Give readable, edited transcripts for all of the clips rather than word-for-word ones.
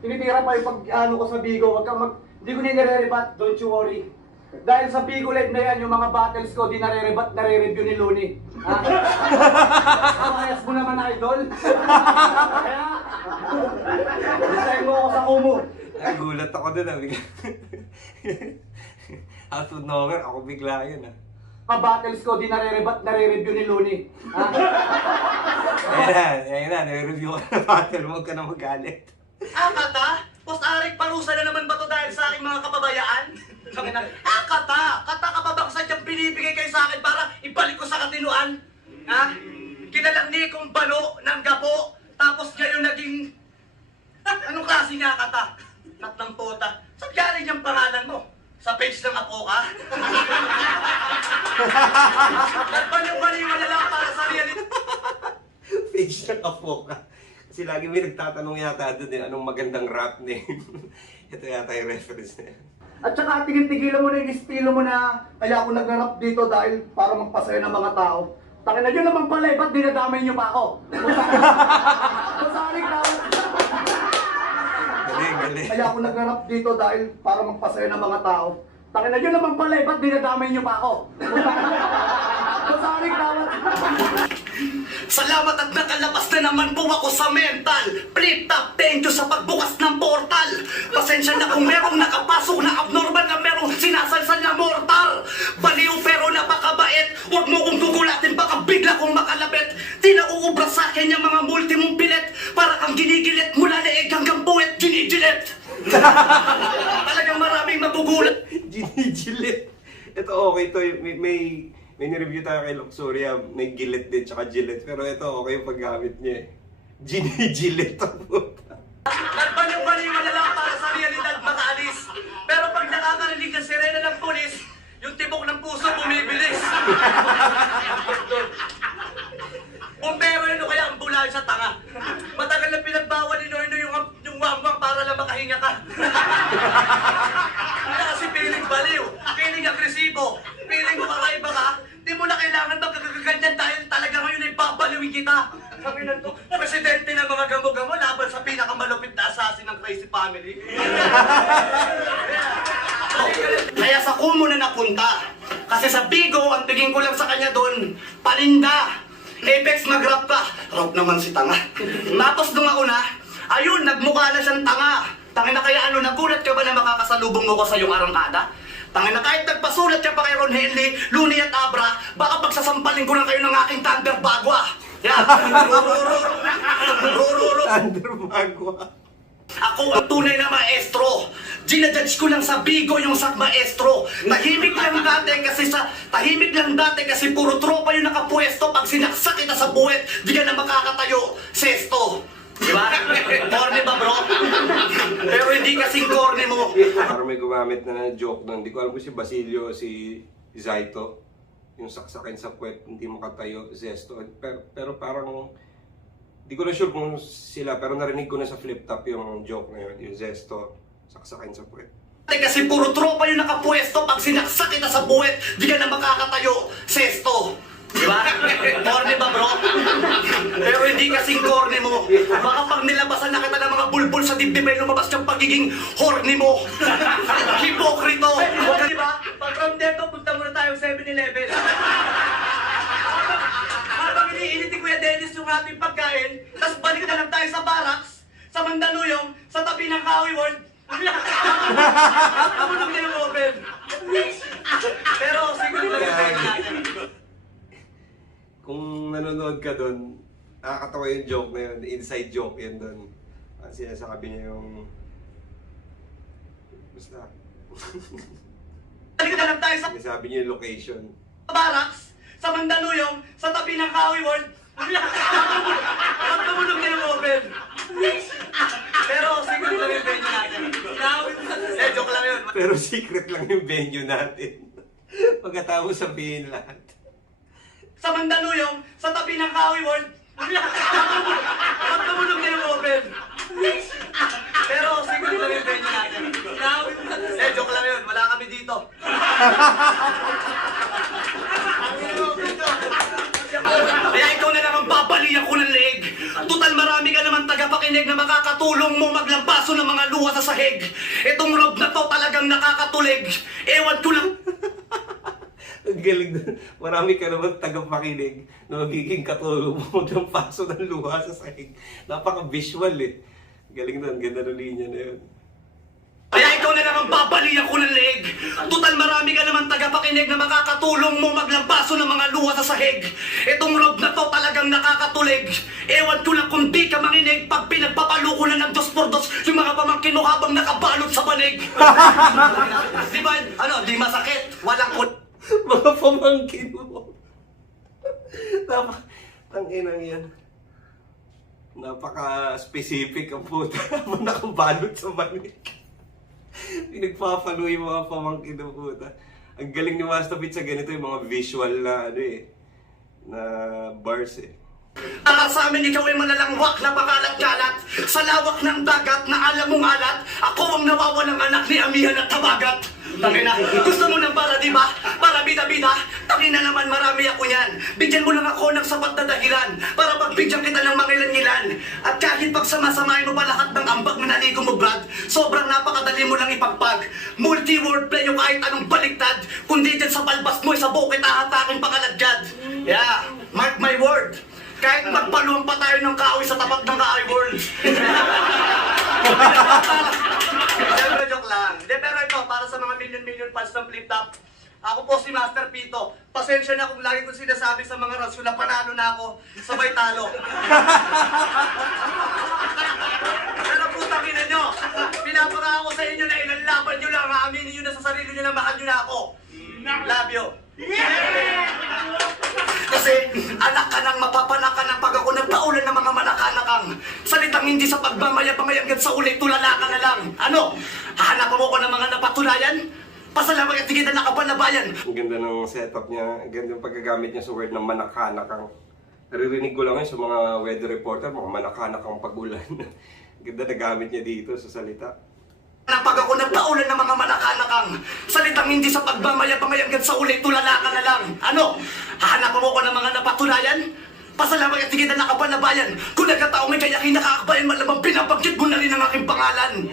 tinitira pa yung pag-ano ko sa Bigo. Wag kang hindi ko nire-rebat, don't you worry. Dahil sa Bigo Live na yan, yung mga battles ko, di nare-rebat, nare-review ni Looney. Ha? Ayas mo naman, idol. Kaya, design mo ako sa Kumu. Ay, gulat ako dun, bigla. Out of nowhere, ako bigla yun, Mga battles ko, di nare-rebat, nare-review ni Looney. Ha? Ayun na, nire-review ka na battle, huwag ka na magalit. Kata? Post-arik parusa na naman ba to dahil sa aking mga kababayaan? Kata? Kata ka pa ba kung sadyang binibigay kayo sa akin para ibalik ko sa katinuan? Ha? Kinalagni kong balo ng gapo, tapos ngayon naging... Anong klase nga kata? Nat ng pota. Saan galing yung pangalan mo? Sa page ng apo ka? Nagpaniwala na lang para sa reality. Page ng apo ka. Kasi lagi may nagtatanong yata doon anong magandang rap name. Ito yata yung reference na yan. At saka tigil-tigilan mo na yung estilo mo na kaya ako nag-rap dito dahil para magpasaya ng mga tao. Takin na yun naman pala, ba't dinadamay niyo pa ako? Sorry, Galing. kaya ako nag-rap dito dahil para magpasaya ng mga tao. Takin na yun naman pala, ba't dinadamay niyo pa ako? Sorry, Salamat at nakalabas na naman po ako sa mental. Flip-top, thank you sa pagbukas ng portal. Pasensya na kung merong nakapasok na abnormal na merong sinasalsal na mortal. Baliw pero napakabait. Huwag mo kong gugulatin, baka bigla kong makalabit. Di na uubra sa akin yung mga multi mong pilit. Para kang ginigilit mula leeg hanggang puwet, ginigilit. Talagang maraming magugulat. Ginigilit. Ito okay to, may nireview tayo kay Luxuria, may gilit din tsaka gilit. Pero ito okay yung paggamit niya eh. Ginigilit ang puta. Nagpaniwala na lang para sa realidad makaalis. Pero pag nakakarinig ng sirena ng pulis, yung tibok ng puso bumibilis. Bumbero yun o kaya ang bula sa tanga. Matagal na pinagbawal ni Noyno yung wangwang para lang makahinga ka. Kasi feeling baliw, feeling agresibo, feeling mo kakaiba ka, di mo na kailangan magkakaganyan dahil talaga ngayon ay babaliwin kita. Sabi na to, presidente ng mga gamo-gamo laban sa pinakamalupit na assassin ng Crazy Family. Kaya sa Kumu na napunta. Kasi sa Bigo, ang tingin ko lang sa kanya doon, paninda. Apex mag-rap ka. Rap naman si tanga. Tapos nung una, ayun, nagmukha na siyang tanga. Tangin na kaya ano, nagulat ka ba na makakasalubong mo ko sa iyong arangkada? Tangin na kahit nagpasulat ka pa kay Ron Henley, Looney at Abra, baka pagsasampalin ko lang kayo ng aking Thunder Bagwa. Yan. Thunder Bagwa. Ako ang tunay na maestro. Ginajudge ko lang sa Bigo yung sak maestro. Tahimik lang dati kasi puro tropa yung nakapwesto. Pag sinaksak kita sa buwet, di ka na makakatayo. Sesto. Diba? Corny ba bro? Pero hindi kasing corny mo. Parang may gumamit na joke doon. Hindi ko alam kung si Basilio, si Zaito. Yung saksakin sa puwet, hindi makatayo, zesto. Pero parang di ko na sure kung sila, pero narinig ko na sa flip top yung joke na yun, yung zesto, saksakin sa puwet. Kasi puro tropa yung nakapwesto. Pag sinaksak kita sa buwet, di ka na makakatayo. Sesto. Diba? Corny ba bro? Pero hindi kasing corny mo. Baka pag nilabasan na kita ng mga bulbul sa dibdib ay lumabas yung pagiging horny mo. Hipokrito. Diba? Pag from there to, punta muna tayong 7-Eleven. Habang iniinit ni Kuya Dennis yung ating pagkain, tapos balik na lang tayo sa barracks, sa Mandaluyong, sa tabi ng Kawi World. Tumunog na yung oven. Pero siguro lang yung Kung nanonood ka doon, nakakatawa yung joke na yun, inside joke yan doon. Sinasabi niya yung... Basta... balik na lang tayo sa Sinasabi niya yung location. barracks, sa Mandaluyong, sa tabi ng Kawi World. Tumunog na yung oven. Pero siguro lang yung venue natin. Joke lang yun. Pero secret lang yung venue natin. Pagkatapos sabihin lahat. Sa Mandaluyong, sa tabi ng Kawi World. Tumunog na yung oven. Pero siguro lang yung venue natin. Joke lang yun. Wala kami dito. Kaya ikaw na naman babalian ko ng leeg. Total marami ka naman tagapakinig na makakatulong. nakakatulong mo maglampaso ng mga luha sa sahig. Itong rob na to talagang nakakatulig. Ewan ko lang. Ang galing doon. Marami ka naman tagapakinig na magiging katulong mo ng paso ng luha sa sahig. Napaka-visual eh. Galing doon. Ganda ng linya na yun. Kaya ikaw na naman babalian ko ng leeg. Total marami ka naman tagapakinig na makakatulong mo maglampaso ng mga luha sa sahig. Itong rob na to talagang nakakatulig. Ewan ko lang kung di ka manginig pag pinagpapaluko na ng dos por dos yung mga pamangkin mo habang nakabalot sa banig. Di ba? Ano, di masakit? Walang Mga pamangkin mo. Tanginang yan. Napaka-specific ang puta. Nakabalot sa banig. Pinagpapalo yung mga pamangkin ng puta. Ang galing ni Master Pete sa ganito yung mga visual na ano eh. Na bars eh. Sa amin ikaw ay malalangwak na pakalat-kalat sa lawak ng dagat na alam mong alat. Ako ang nawawalang anak ni Amihan at Tabagat. Tangina, gusto mo ng para di ba? Para bida-bida? Tangina naman marami ako yan. Bigyan mo lang ako ng sapat na dahilan para pagbigyan kita ng mangilan-ngilan. At kahit pagsamasamahin mo pa lahat ng ambag na naligo mo, Brad, sobrang napakadali mo lang ipagpag. Multi-wordplay yung kahit anong baliktad. Kundi dyan sa balbas mo, sa bukit ahatakin pangaladjad. Yeah, mark my word. Kahit magpaluhan pa tayo ng kahoy sa tapat ng kahoy world. Siyempre, joke lang. De, pero ito, para sa mga million fans ng Flip Top, ako po si Master Pito. Pasensya na kung lagi kong sinasabi sa mga rasyon na panalo na ako, sabay talo. Pero putang ina nyo, pinapaka ako sa inyo na ilang laban nyo lang, aaminin nyo na sa sarili nyo na mahal nyo na ako. Love you. Kasi anak ka nang mapapanakan ng pag ako nagpaulan ng mga manakanakang salitang hindi sa pagmamayabang hanggang sa ulit tulala ka na lang. Ano? Hahanapan mo ko ng mga napatunayan? Pasalamat at tigil na nakapanabayan. Ang ganda ng setup niya. Ang ganda ng paggagamit niya sa word ng manakanakang. Naririnig ko lang yun sa mga weather reporter, mga manakanakang pag-ulan. Ang ganda na gamit niya dito sa salita. Pag ako nagpaulan ng mga manakanakang salitang hindi sa pagmamayabang hanggang sa ulit tulala ka na lang. Ano? Hahanapan mo ko ng mga napatunayan? Pasalamat at tigil na nakapanabayan. Kung nagkataong may kayakin nakakabayan, malamang pinabanggit mo na rin ang aking pangalan.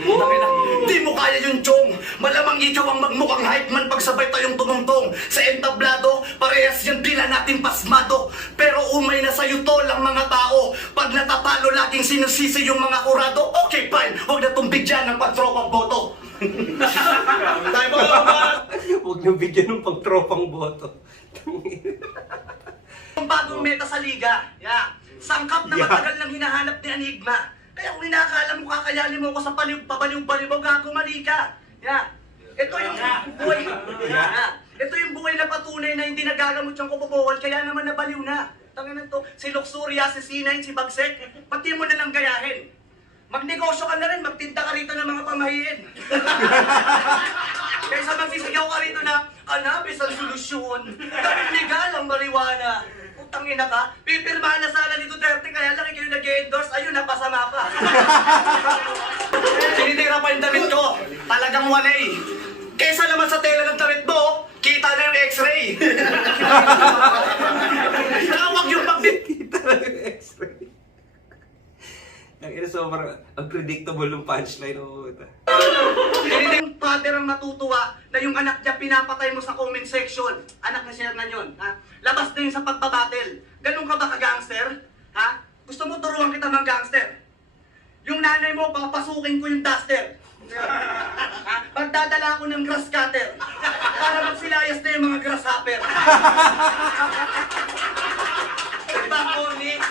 Di mo kaya yung chong. Malamang ikaw ang magmukhang hype man pagsabay tayong tumungtong. Sa entablado, parehas yan pila natin pasmado. Pero umay na sa'yo tol ang mga tao. Pag natatalo, laging sinusisi yung mga kurado. Okay, fine. Huwag na itong bigyan ng pagtropang boto. Tayo mo ba? Huwag niyong bigyan ng pagtropang boto. Ang bagong meta sa liga, yeah. Sangkap na matagal nang hinahanap ni Enigma. Kaya kung hinakala mo kakayanin mo ako sa pabaliw-baliw, gago mali ka. Yeah. Ito yung buhay. Yeah. Ito yung buhay na patunay na hindi nagagamot yung kukubuhan, kaya naman nabaliw na. Tangan to, si Luxuria, si C9, si Bagsek, pati mo na lang gayahin. Magnegosyo ka na rin, magtinda ka rito ng mga pamahiin. Kaysa magsisigaw ka rito na, cannabis ang solusyon. Gawin legal ang marijuana. Tangina ka, pipirmahan na sana ni Duterte, kaya lang ikaw yung nag-endorse, ayun, napasama pa. Sinitira pa yung damit ko, talagang 1A. Kesa naman sa tela ng damit mo, kita na yung x-ray. Tawag yung Kita na yung x-ray. Ang ina sobrang unpredictable ng punchline ng puta. Hindi yung father ang matutuwa na yung anak niya pinapatay mo sa comment section. Anak na share na yun, ha? Labas na yun sa pagbabattle. Ganun ka ba ka-gangster? Ha? Gusto mo turuan kita ng gangster? Yung nanay mo, papasukin ko yung duster. Ha? Pagdadala ko ng grass cutter para magsilayas na yung mga grasshopper. Diba, Connie?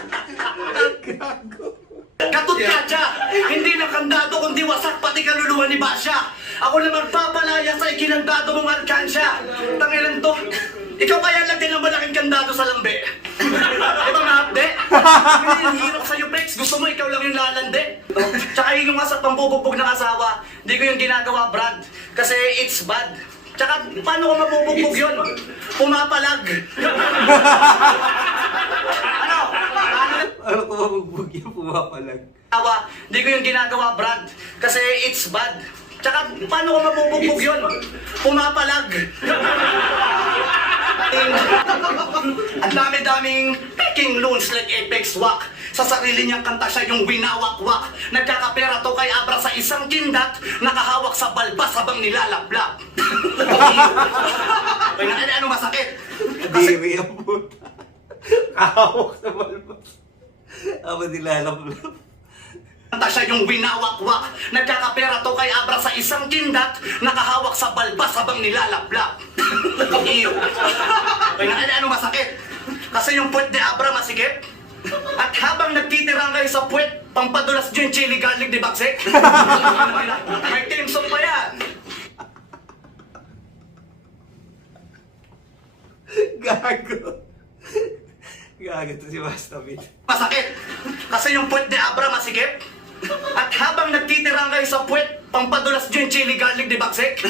Katut Katya, hindi na kandado kundi wasak pati kaluluwa ni Basya. Ako na magpapalaya sa ikinandado mong alkansya. Tangilan to, ikaw kaya lang din ang malaking kandado sa lambe. Diba ma-upde? Ang hirap sa'yo, Prex. Gusto mo ikaw lang yung lalande. Tsaka yung nga sa pambubugbog ng asawa, hindi ko yung ginagawa, Brad. Kasi it's bad. Tsaka paano ko mabubugbog yun? Pumapalag. Ano? Ano ko mabugbog yung pumapalag? Hindi ko yung ginagawa, Brad. Kasi it's bad. Tsaka paano ko mabubugbog yun? Pumapalag. Ang dami-daming peking loans like Apex Wak. Sa sarili niyang kanta siya yung winawakwak. Nagkakapera to kay Abra sa isang kindat, nakahawak sa balbas habang nilalaplap. Okay na, ano masakit? Kadiri ang puta. Kahawak sa balbas. Habang nilalaplap. Kanta siya yung winawakwak. Nagkakapera to kay Abra sa isang kindat, nakahawak sa balbas habang nilalaplap. Okay na, ano masakit? Kasi yung puwet ni Abra masikip. At habang nagtitirang kayo sa puwet, pampadulas dyan chili garlic di bagsik. May team song pa yan. Gago. Gago to si Basta Beat. Masakit. Kasi yung puwet ni Abra masikip. At habang nagtitirang kayo sa puwet, pampadulas dyan chili garlic di bagsik.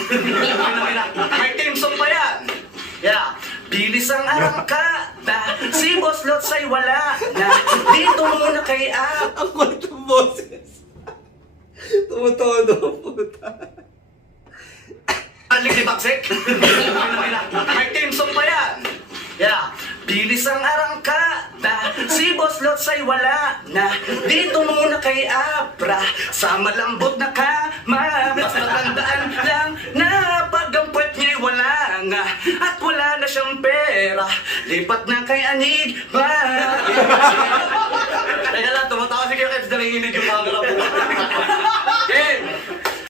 May team song pa yan. Yeah. Bilis ang arangkada, si Boss Lots ay wala na. Dito muna kay Ab. Ang kulit ng boses. Tumutono, puta. Garlic di bagsik. May team song pa yan. Yeah. Bilis ang arangkada, si Boss Lots ay wala na. Dito muna kay Abra, sa malambot na kama. Basta tandaan lang na pag ang puwet niya'y wala nga, at wala na siyang pera, lipat na kay Anigma. Teka lang, tumatawa si Kuya Kebs, nanginginig yung camera.